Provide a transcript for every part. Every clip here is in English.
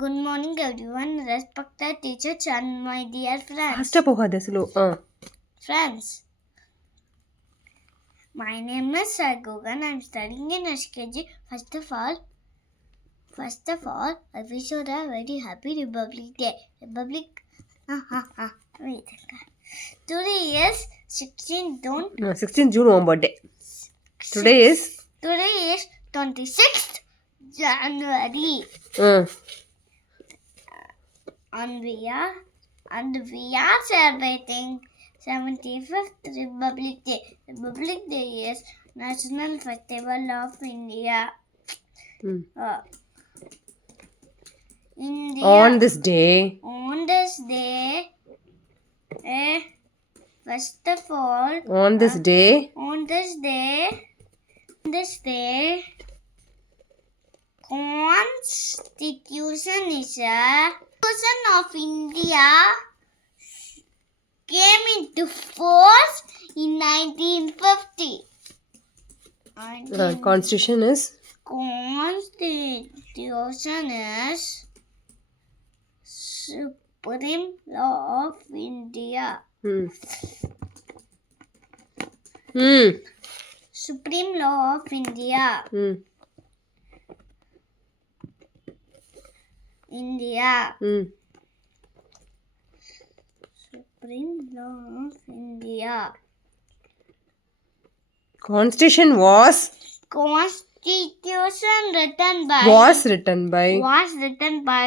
Good morning, everyone. Respected teachers and my dear friends. Fast ಹೋಗೋದೆ slow Friends, my name is Sargogan. I'm studying in SKG. First of all, I wish you a very happy Republic Day. Wait. Today is 16 June on birthday. Today is 26th January. And we are celebrating 75th Republic Day. Republic Day is National Festival of India. On this day, first of all, on this day, Constitution is a Constitution of India came into force in 1950. Constitution is Supreme Law of India. Supreme Law of India. Supreme Law of India. Constitution was written by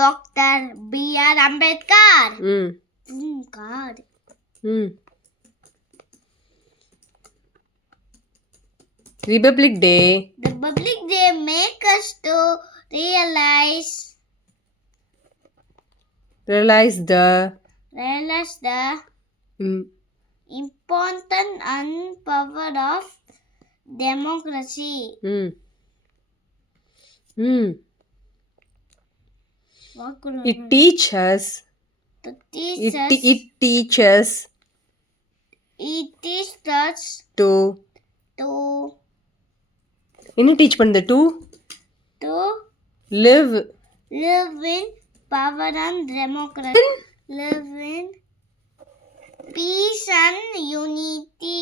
Dr. B.R. Ambedkar. God. Republic Day make us to realize the important and power of democracy. It teaches us to என்ன teach பண்ணுது to live in power and democracy. Live in peace and unity.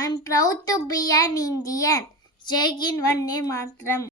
I'm proud to be an Indian. Jai Hind, Vande Mataram.